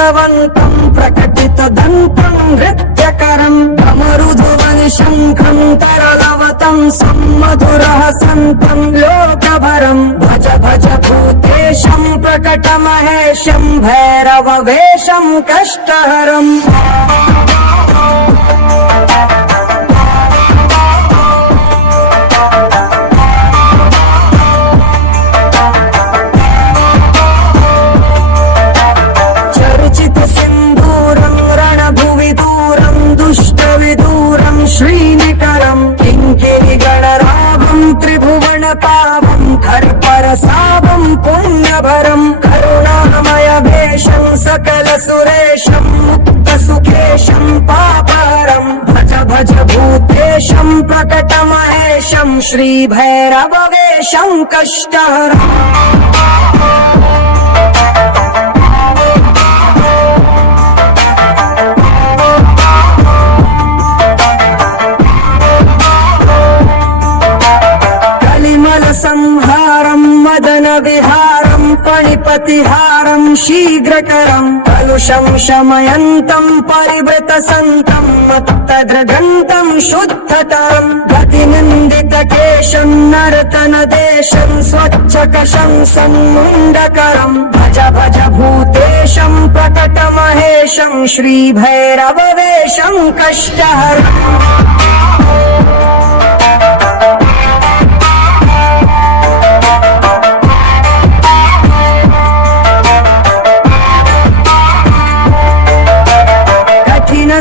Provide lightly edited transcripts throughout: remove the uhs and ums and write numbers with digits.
प्रकाशितवन्तं प्रकटितदन्तं नृत्यकरं डमरुध्वनि शङ्खं तरलवतं सम्मधुरः सन्तं लोकभरं भज भज भूतेशं प्रकटमहेशं भैरववेशं कष्टहरम् श्रीनिकरं किङ्किणिगणरावं त्रिभुवनपावं धर्परसावं पुण्यभरं करुणामयवेशं सकलसुरेशं मुक्तसुखेशं पापहरं भज भज भूतेशं प्रकटमहेशं श्रीभैरववेशं कष्टहरम् संहारं मदन विहारं पणिपतिहारं शीघ्रकरं कलुषं शमयन्तं परिवृतसन्तं मत्तदृगन्तं शुद्धतरं गतिनिन्दितकेशं नर्तनदेशं स्वच्छकशं सन्मुण्डकरं भज भज भूतेशं प्रकटमहेशं श्रीभैरववेशं कष्टहरम्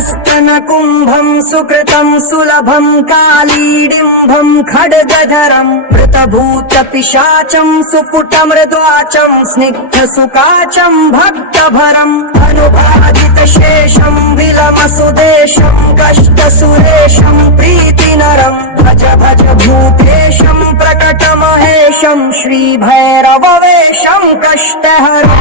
स्तनकुम्भं सुकृतं सुलभं कालीडिम्भं खड्गधरं वृतभूतपिशाचं सुपुटमृद्वाचं स्निग्धसुकाचं भक्तभरम् अनुबाधितशेषं विलमसुदेशं कष्टसुरेशं प्रीतिनरं भज भज भूतेशं प्रकटमहेशं श्रीभैरववेशं कष्टहरम्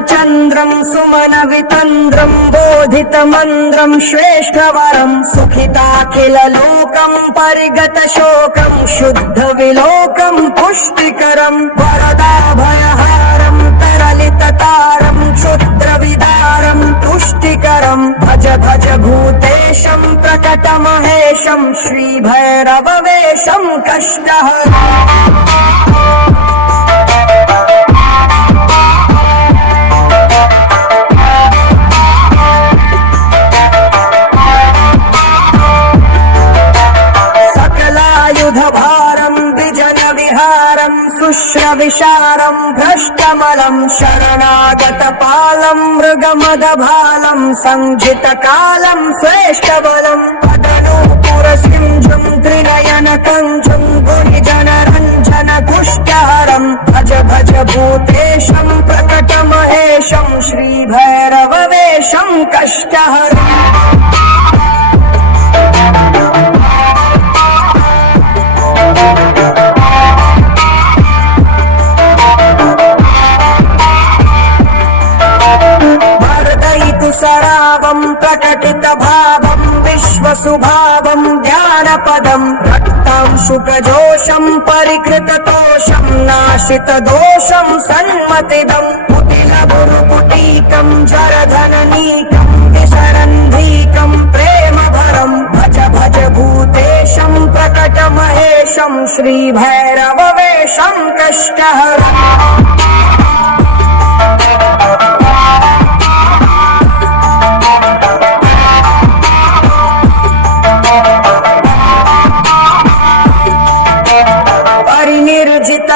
चन्द्रं सुमनवितन्द्रं बोधितमन्द्रं श्रेष्ठवरं सुखिताखिललोकं परिगतशोकं शुद्धविलोकं पुष्टिकरं वरदाभयहारं तरलिततारं क्षुद्रविदारं तुष्टिकरं भज भज भूतेशं प्रकटमहेशं श्रीभैरववेशं कष्टहरम् शुश्रविशारं भ्रष्टमलं शरणागतपालं मृगमदभालं संजितकालं श्रेष्ठबलं पदनूपुरसिंहं त्रिनयनकञ्जं गुणिजनरञ्जन पुष्टहरं भज भज भूतेशं प्रकटमहेशं श्रीभैरववेशं कष्टहरम् सरावं प्रकटितभावं विश्वसुभावं ध्यानपदं रक्तांशुकजोषं परिकृततोषं नाशितदोषं सन्मतिदं कुटिलगुरुकुटीकं जरधननीकं विसरन्धीकं प्रेमभरं भज भज भूतेशं प्रकटमहेशं श्रीभैरववेशं कष्टहरम्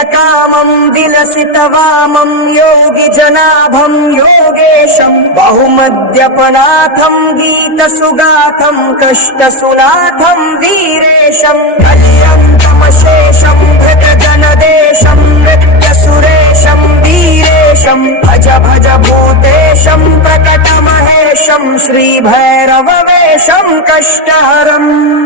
कामं विलसितवामं योगिजनाभं योगेशं बहुमद्यपनाथं गीतसुगाथं कष्टसुनाथं वीरेशं कलियन्तमशेषं भृतजनदेशं नृत्यसुरेशं वीरेशं भज भज भूतेशं प्रकटमहेशं श्रीभैरववेशं कष्टहरम्